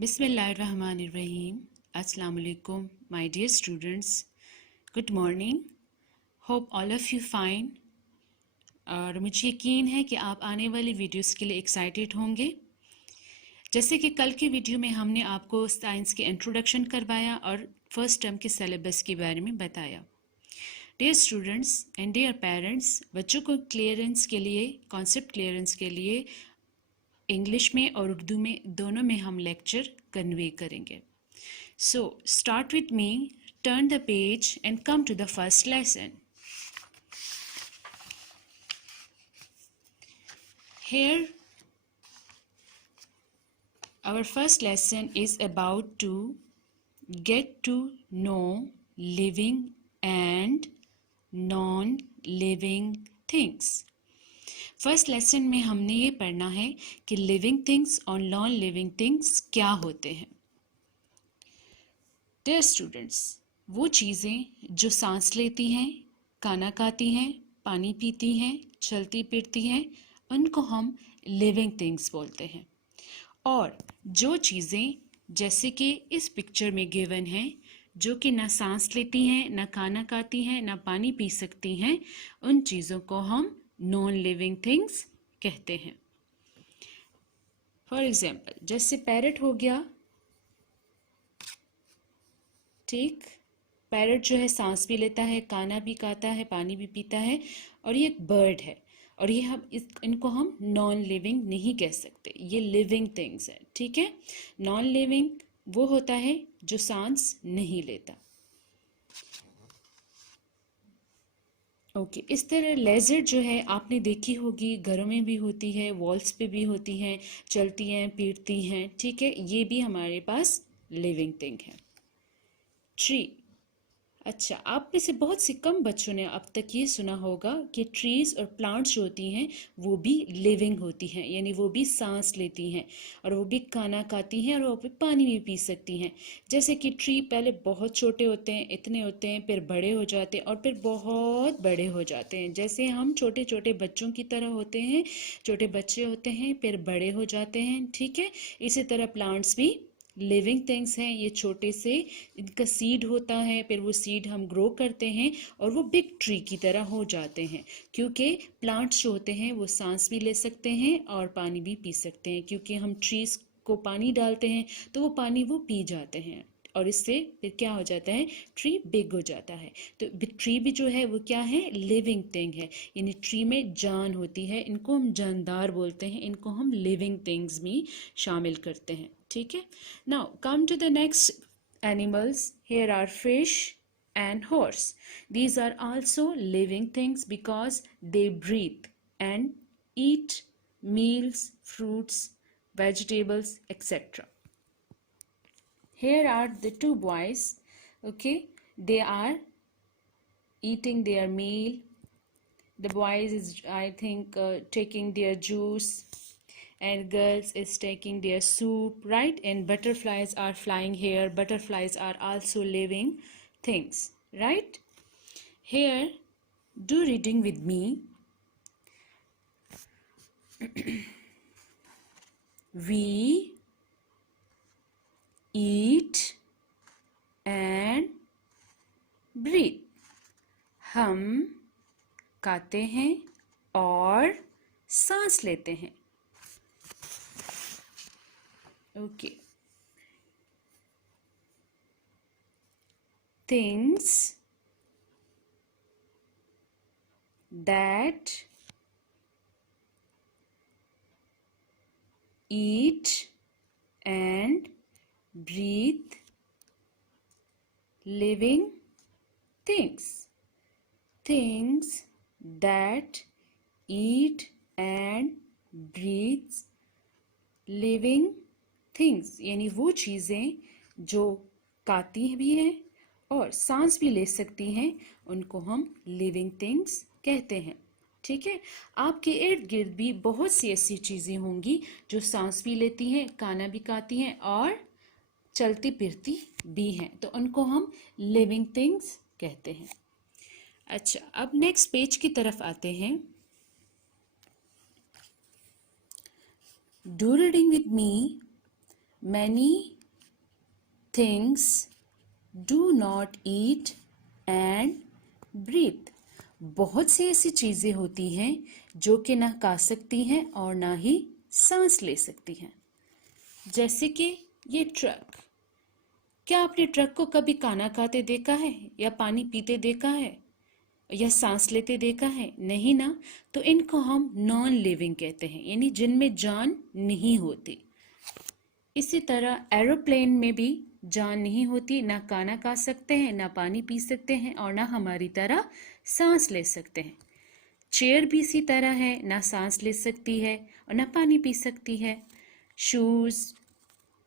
Bismillahirrahmanirrahim. Assalamu alaikum, my dear students. Good morning. Hope all of you fine. और मुझे यकीन है कि आप आने वाली वीडियोस के लिए एक्साइटेड होंगे। जैसे कि कल के वीडियो में हमने आपको साइंस के इंट्रोडक्शन करवाया और फर्स्ट टर्म के सिलेबस के बारे में बताया। Dear students and dear parents, बच्चों को क्लियरेंस के लिए, कॉन्सेप्ट क्लियरेंस के लिए इंग्लिश में और उर्दू में दोनों में हम लेक्चर कन्वे करेंगे। So start with me, turn the page and come to the first lesson. Here our first lesson is about to get to know living and non-living things. First lesson में हमने ये पढ़ना है कि living things और non living things क्या होते हैं। डियर स्टूडेंट्स, वो चीज़ें जो सांस लेती हैं, खाना खाती हैं, पानी पीती हैं, चलती फिरती हैं, उनको हम लिविंग थिंग्स बोलते हैं। और जो चीज़ें जैसे कि इस पिक्चर में गिवन हैं, जो कि ना सांस लेती हैं, ना खाना खाती हैं, ना पानी पी सकती हैं, उन चीज़ों को हम नॉन लिविंग थिंग्स कहते हैं। फॉर एग्जाम्पल, जैसे पैरट हो गया, ठीक। पैरट जो है सांस भी लेता है, खाना भी खाता है, पानी भी पीता है, और ये एक बर्ड है। और ये इनको हम नॉन लिविंग नहीं कह सकते, ये लिविंग थिंग्स है, ठीक है। नॉन लिविंग वो होता है जो सांस नहीं लेता। ओके, इस तरह लेजर्ड जो है आपने देखी होगी, घरों में भी होती है, वॉल्स पे भी होती हैं, चलती हैं, पीटती हैं, ठीक है। ये भी हमारे पास लिविंग थिंग है। ट्री, अच्छा, आप में से बहुत से कम बच्चों ने अब तक ये सुना होगा कि ट्रीज़ और प्लांट्स जो होती हैं वो भी लिविंग होती हैं, यानी वो भी सांस लेती हैं और वो भी खाना खाती हैं और वो भी पानी भी पी सकती हैं। जैसे कि ट्री पहले बहुत छोटे होते हैं, इतने होते हैं, फिर बड़े हो जाते हैं और फिर बहुत बड़े हो जाते हैं। जैसे हम छोटे छोटे बच्चों की तरह होते हैं, छोटे बच्चे होते हैं, फिर बड़े हो जाते हैं, ठीक है। इसी तरह प्लांट्स भी लिविंग थिंग्स हैं। ये छोटे से इनका सीड होता है, फिर वो सीड हम ग्रो करते हैं और वो बिग ट्री की तरह हो जाते हैं, क्योंकि प्लांट्स जो होते हैं वो सांस भी ले सकते हैं और पानी भी पी सकते हैं। क्योंकि हम ट्रीज को पानी डालते हैं तो वो पानी वो पी जाते हैं और इससे फिर क्या हो जाता है, ट्री बिग हो जाता है। तो ट्री भी जो है वो क्या है, लिविंग थिंग है, यानी ट्री में जान होती है। इनको हम जानदार बोलते हैं, इनको हम लिविंग थिंग्स में शामिल करते हैं, ठीक है। Now come to the next animals. Here are fish and horse. These are also living things because they breathe and eat meals, fruits, vegetables, etc. Here are the two boys. Okay, they are eating their meal. The boys is, I think, taking their juice, and girls is taking their soup, right? And butterflies are flying here. Butterflies are also living things, right? Here, do reading with me. We eat and breathe. हम खाते हैं और सांस लेते हैं। Okay. Things that eat and breathe, living things. Things that eat and breathe, living things, यानी वो चीज़ें जो खाती भी हैं और सांस भी ले सकती हैं, उनको हम लिविंग थिंग्स कहते हैं, ठीक है। आपके इर्द गिर्द भी बहुत सी ऐसी चीज़ें होंगी जो सांस भी लेती हैं, खाना भी खाती हैं और चलती फिरती भी हैं, तो उनको हम लिविंग थिंग्स कहते हैं। अच्छा, अब नेक्स्ट पेज की तरफ आते हैं। Do reading with me. Many things do not eat and breathe. बहुत सी ऐसी चीज़ें होती हैं जो कि ना खा सकती हैं और ना ही सांस ले सकती हैं। जैसे कि ये ट्रक। क्या आपने ट्रक को कभी खाना खाते देखा है या पानी पीते देखा है या सांस लेते देखा है? नहीं ना। तो इनको हम नॉन लिविंग कहते हैं, यानी जिनमें जान नहीं होती। इसी तरह एरोप्लेन में भी जान नहीं होती, ना खाना खा सकते हैं, ना पानी पी सकते हैं और ना हमारी तरह सांस ले सकते हैं। चेयर भी इसी तरह है, ना सांस ले सकती है और ना पानी पी सकती है। शूज़,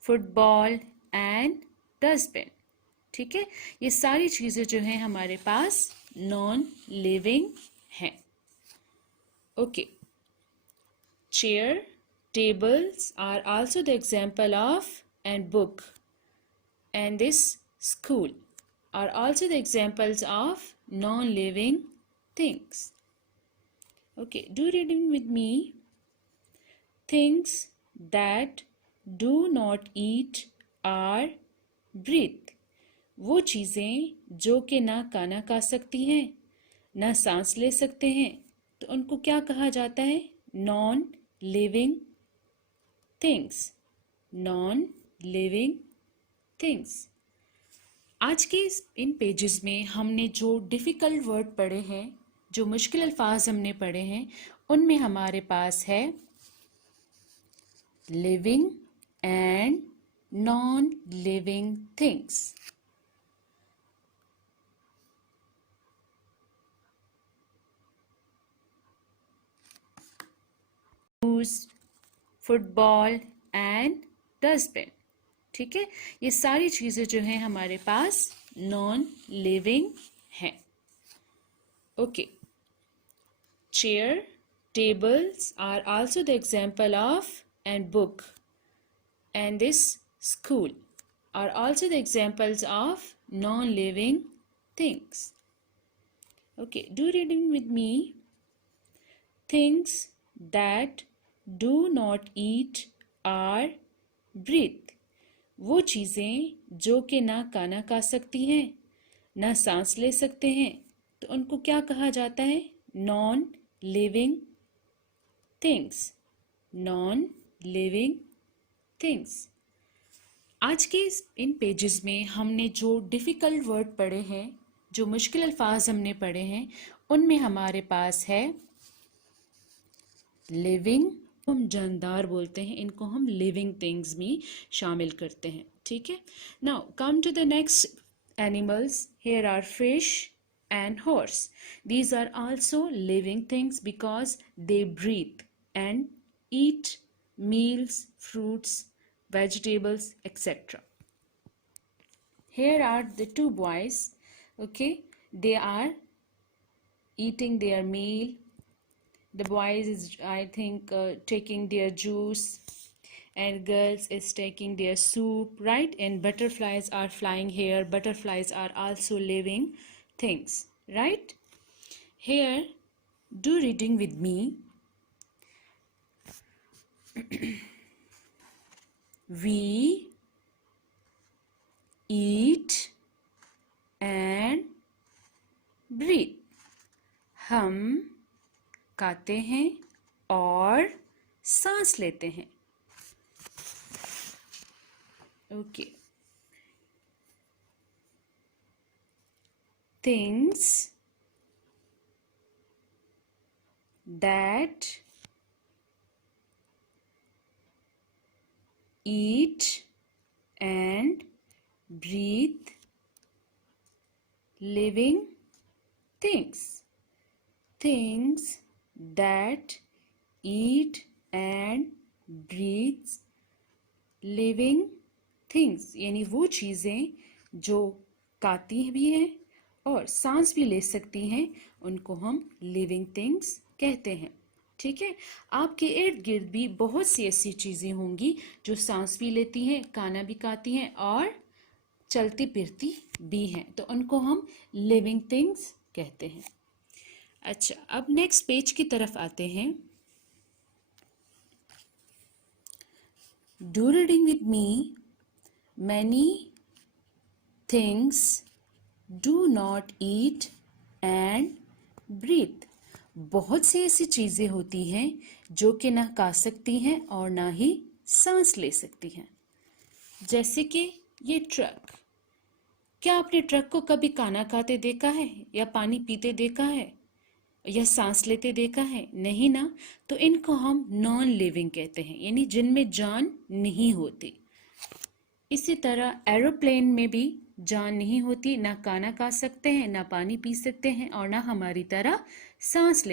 फुटबॉल एंड डस्टबिन, ठीक है, ये सारी चीज़ें जो हैं हमारे पास नॉन लिविंग हैं। Okay, chair, tables are also the example of, and book and this school are also the examples of non-living things. Okay, do reading with me. Things that do not eat or breathe. वो चीज़ें जो कि ना खाना खा सकती हैं ना सांस ले सकते हैं, तो उनको क्या कहा जाता है? Non living things. Non living things. आज के इन पेजेस में हमने जो डिफ़िकल्ट वर्ड पढ़े हैं, जो मुश्किल अल्फाज हमने पढ़े हैं, उनमें हमारे पास है living and non living things. Football and dustbin, ठीक है, ये सारी चीज़ें जो हैं हमारे पास नॉन लिविंग हैं। Okay, chair, tables are also the example of, and book and this school are also the examples of non living things. Okay, do reading with me. Things that do not eat or breathe. वो चीज़ें जो कि ना खाना खा सकती हैं ना सांस ले सकते हैं, तो उनको क्या कहा जाता है? Non living things. Non living things. आज के इन पेजेस में हमने जो डिफ़िकल्ट वर्ड पढ़े हैं, जो मुश्किल अल्फाज हमने पढ़े हैं, उनमें हमारे पास है लिविंग, हम जानदार बोलते हैं, इनको हम लिविंग थिंग्स में शामिल करते हैं, ठीक है। Now come to the next animals. Here are fish and horse. These are also living things because they breathe and eat meals, fruits, vegetables, etc. Here are the two boys. Okay, they are eating their meal. The boys is, I think, taking their juice, and girls is taking their soup, right? And butterflies are flying here. Butterflies are also living things, right? Here, do reading with me. We eat and breathe. हम खाते हैं और सांस लेते हैं. Okay. Things that eat and breathe, living things. Things that eat and breathe, living things, यानी वो चीज़ें जो खाती भी हैं और सांस भी ले सकती हैं, उनको हम लिविंग थिंग्स कहते हैं, ठीक है। आपके इर्द गिर्द भी बहुत सी ऐसी चीज़ें होंगी जो सांस भी लेती हैं, खाना भी खाती हैं और चलती फिरती भी हैं, तो उनको हम लिविंग थिंग्स कहते हैं। अच्छा, अब नेक्स्ट पेज की तरफ आते हैं. Do reading with me, many things do not eat and breathe. बहुत सी ऐसी चीज़ें होती हैं जो कि ना खा सकती हैं और ना ही सांस ले सकती हैं। जैसे कि ये ट्रक। क्या आपने ट्रक को कभी खाना खाते देखा है या पानी पीते देखा है या सांस लेते देखा है? नहीं ना। तो इनको हम नॉन लिविंग कहते हैं, यानी जिनमें जान नहीं होती। इसी तरह एरोप्लेन में भी जान नहीं होती, ना खाना खा सकते हैं, ना पानी पी सकते हैं और ना हमारी तरह सांस ले